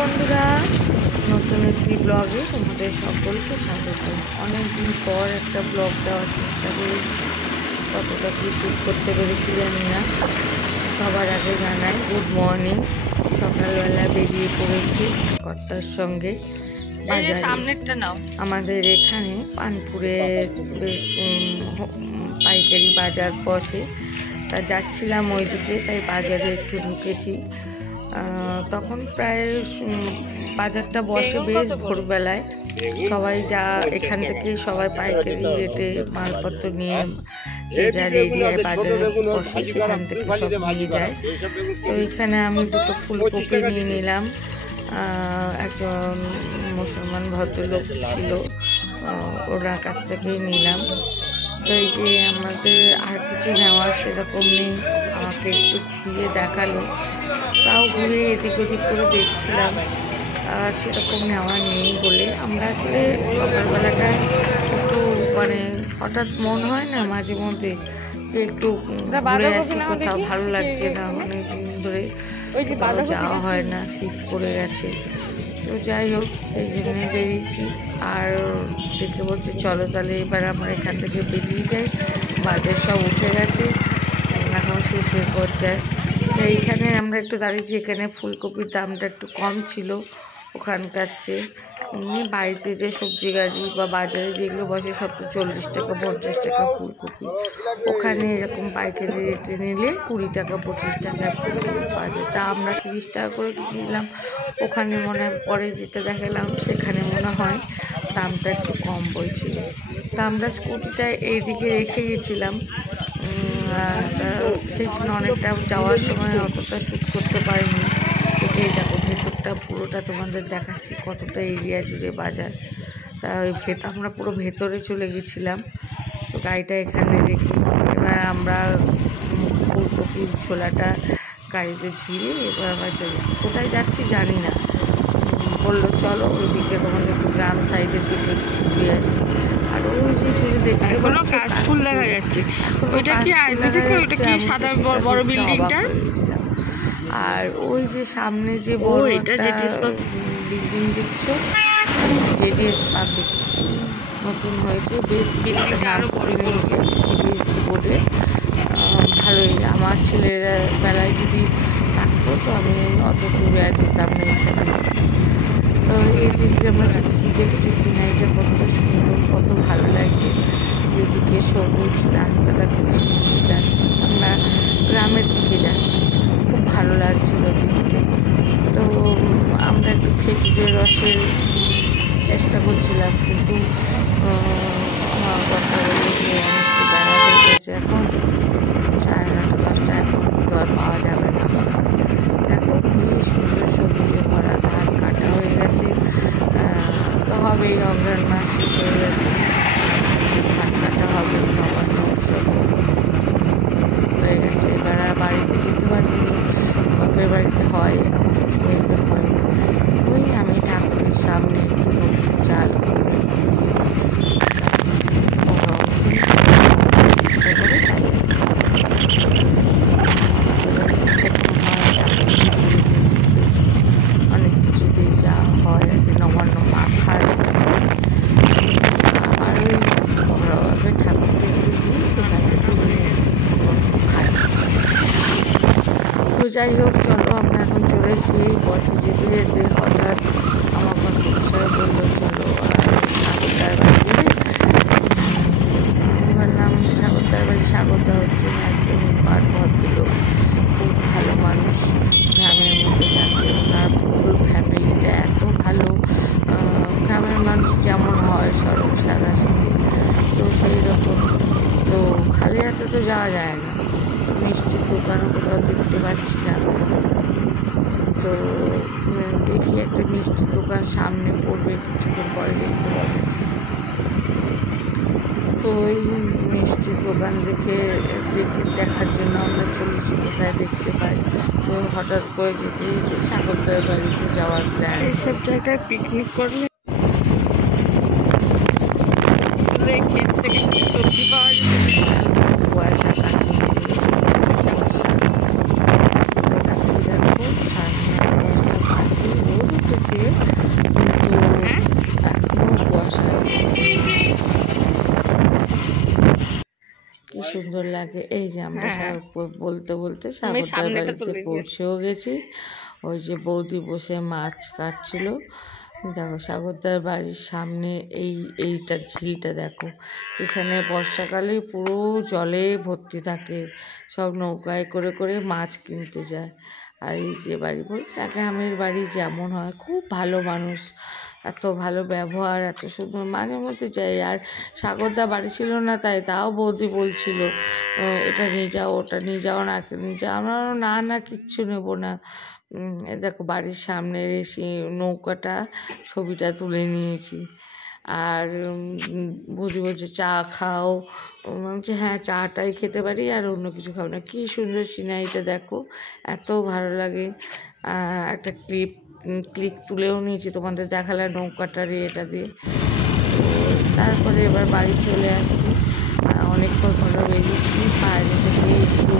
বন্ধুরা, নতুন একটি ব্লগে তোমাদের সকলকে স্বাগত। অনেকদিন পর একটা ব্লগ দেওয়ার চেষ্টা করেছি, কতটা কি শ্যুট করতে পেরেছি জানি না। সবার আগে জানাই গুড মর্নিং। সকালবেলা বেরিয়ে পড়েছি কর্তার সঙ্গে সামনেরটা নাও। আমাদের এখানে পানপুরে বেশ পাইকারি বাজার বসে, তা যাচ্ছিলাম ওইদিকে, তাই বাজারে একটু ঢুকেছি। তখন প্রায় বাজারটা বসে বেশ ভোরবেলায়। সবাই যা এখান থেকে সবাই পাইকারি রেটে মালপত্র নিয়ে যে যার এরিয়ায় বাজারে বসে সেখান থেকে সব নিয়ে যায়। তো এখানে আমি দুটো ফুলকপি নিয়ে নিলাম। একজন মুসলমান ভদ্রলোক ছিল, ওনার কাছ থেকেই নিলাম। তো এই যে আমাদের আর কিছু নেওয়ার সেরকম নেই, আমাকে একটু ঘুরিয়ে দেখালো, তাও ঘুরে এদিক ওদিক করে দেখছিলাম। আর সেরকম নেওয়ার নেই বলে আমরা আসলে সকালবেলাটায় একটু হঠাৎ মন হয় না মাঝে মধ্যে যে একটু ঘুরে আসি, কোথাও ভালো লাগছে না, অনেকদিন ধরে কোথাও যাওয়া হয় না, শীত পড়ে গেছে। তো যাই হোক, এই জন্যে বেরিয়েছি। আর দেখে বলতে চলো তাহলে এবার আমরা এখান থেকে বেরিয়ে যাই, বাজার সব উঠে গেছে, এখন শেষের পর্যায়ে। তো এইখানে আমরা একটু দাঁড়িয়েছি, এখানে ফুলকপির দামটা একটু কম ছিল ওখানকার চেয়ে। এমনি বাড়িতে যে সবজি গাড়ি বা বাজারে যেগুলো বসে সব তো 40 টাকা 50 টাকা ফুলকপি, ওখানে এরকম পাইকারি রেটে নিলে 20 টাকা 25 টাকা ফুলকপি পাওয়া যায়। তা আমরা 30 টাকা করে কিনলাম, ওখানে মনে হয় পরে যেটা দেখালাম সেখানে মনে হয় দামটা একটু কম বলছিল। তা আমরা স্কুটিটা এইদিকে রেখে গেছিলাম, সেইখানে অনেকটা যাওয়ার সময় অতটা শ্যুট করতে পারিনি। এই দেখো ভেতরটা পুরোটা তোমাদের দেখাচ্ছি, কতটা এরিয়া জুড়ে বাজার। তা ওই আমরা পুরো ভেতরে চলে গেছিলাম। তো গাড়িটা এখানে রেখে এবার আমরা ফুলকপির ছোলাটা গাড়িতে ঝুড়ে এবার আমরা কোথায় যাচ্ছি জানি না, বললো চলো ওইদিকে তোমাদের একটু গ্রাম সাইডের দিকে ঘুরে আসি। আর ওই যে দেখতে কোনো কাশফুল দেখা যাচ্ছে, ওইটা কি আইবি থেকে, ওইটা কি সাদা বড় বিল্ডিংটা। আর ওই যে সামনে যে বড় এটা বিল্ডিং দেখছো, জেডিএস পাবলিক স্কুল নতুন হয়েছে, বেশ বিল্ডিংটা আরও বড় হয়েছে, সিবিএসসি বোর্ডে। ভালোই, আমার ছেলের বেলায় যদি থাকতো তো আমি অত দূরে যেতাম না এখানে। তো এই দিকে আমরা যাচ্ছি, দেখছি সিনারিটা কত সুন্দর, কত ভালো লাগছে, যেদিকে সবুজ রাস্তাটা খুব সুন্দর যাচ্ছে। আমরা গ্রামের দিকে যাচ্ছি, খুব ভালো লাগছিল দেখতে। তো আমরা একটু খেজুরের রসের চেষ্টা করছিলাম, কিন্তু কথা বলে যে অনেকটা বেড়া হয়ে গেছে, এখন 9:30 10টা, এখন তো আর পাওয়া যাবে না। দেখো কি সুন্দর সবুজে ভরা, ধান কাটা হয়ে গেছে, তো হবেই, রমজান মাস শেষ হয়ে গেছে, ধান কাটা হবে, নবান্ন উৎসব হয়ে গেছে। এবার বাড়িতে যেতে পারিনি, বাপের বাড়িতে হয়, আমার শ্বশুরবাড়িতে হয় না। ওই আমি ঠাকুরের সামনে একটু নতুন চাল করে অনেক কিছু দিয়ে যাওয়া হয় আর কি, নবান্ন মাখা আর ওই ঠাকুরকে একটু দিই, সেখানে একটু খাই। তো যাই হোক, চলো আমরা এখন চলে এসেছি। এই পথে যেতে যেতে হঠাৎ আমার কর্মচারী বললো চলো সাগরদার বাড়ি দিলে। আমি বললাম সাগরদার বাড়ি, সাগরদা হচ্ছে একজন পাট ভদ্রলোক, খুব ভালো মানুষ, গ্রামের মধ্যে থাকে, ওনার পুরো ফ্যামিলিটা এত ভালো। গ্রামের মানুষ যেমন হয় সরল সাদা সিধে, তো সেই রকম। তো খালি হাতে তো যাওয়া যায় না, মিষ্টির দোকানও কোথাও দেখতে পাচ্ছি না। তো দেখি একটা মিষ্টির দোকান সামনে পড়বে, কিছুক্ষণ পরে দেখতে পাবে। তো ওই মিষ্টির দোকান দেখার জন্য আমরা চলেছি কোথায় দেখতে পাই। তো হঠাৎ করে যেতে যেতে সাগরদার বাড়িতে যাওয়ার প্ল্যান। এইসব জায়গায় পিকনিক করলে ক্ষেত থেকে কি সবজি পাওয়া যায়, কুয়াশা কাটিয়ে দেখো সামনে রোদ উঠে গেছে, কিন্তু এখনো কুয়াশায় কি সুন্দর লাগে। এই যে আমরা বলতে বলতে সাগরদার বাড়িতে পৌঁছেও গেছি। ওই যে বৌদি বসে মাছ কাটছিল। দেখো সাগরদার বাড়ির সামনে এইটা ঝিলটা দেখো, এখানে বর্ষাকালে পুরো জলে ভর্তি থাকে, সব নৌকায় করে করে মাছ কিনতে যায়। আর এই যে বাড়ি বলছে গ্রামের বাড়ি যেমন হয়, খুব ভালো মানুষ, এত ভালো ব্যবহার, এত সুন্দর। মাঝে মধ্যে যাই, আর সাগরদা বাড়ি ছিল না তাও বৌদি বলছিল এটা নিয়ে যাও, ওটা নিয়ে যাও, না নিয়ে যাও। আমরা না কিচ্ছু নেবো না। দেখো বাড়ির সামনে এসে নৌকাটা ছবিটা তুলে নিয়েছি। আর বুঝি বলছে চা খাও, বলছে হ্যাঁ চাটাই খেতে পারি, আর অন্য কিছু খাবো না। কী সুন্দর সিনারিটা দেখো, এত ভালো লাগে। একটা ক্লিক তুলেও নিয়েছি, তোমাদের দেখালে নৌকাটার এটা দিয়ে। তারপরে এবার বাড়ি চলে আসছি। অনেকক্ষণ বেরিয়েছি, বাইরে থেকে একটু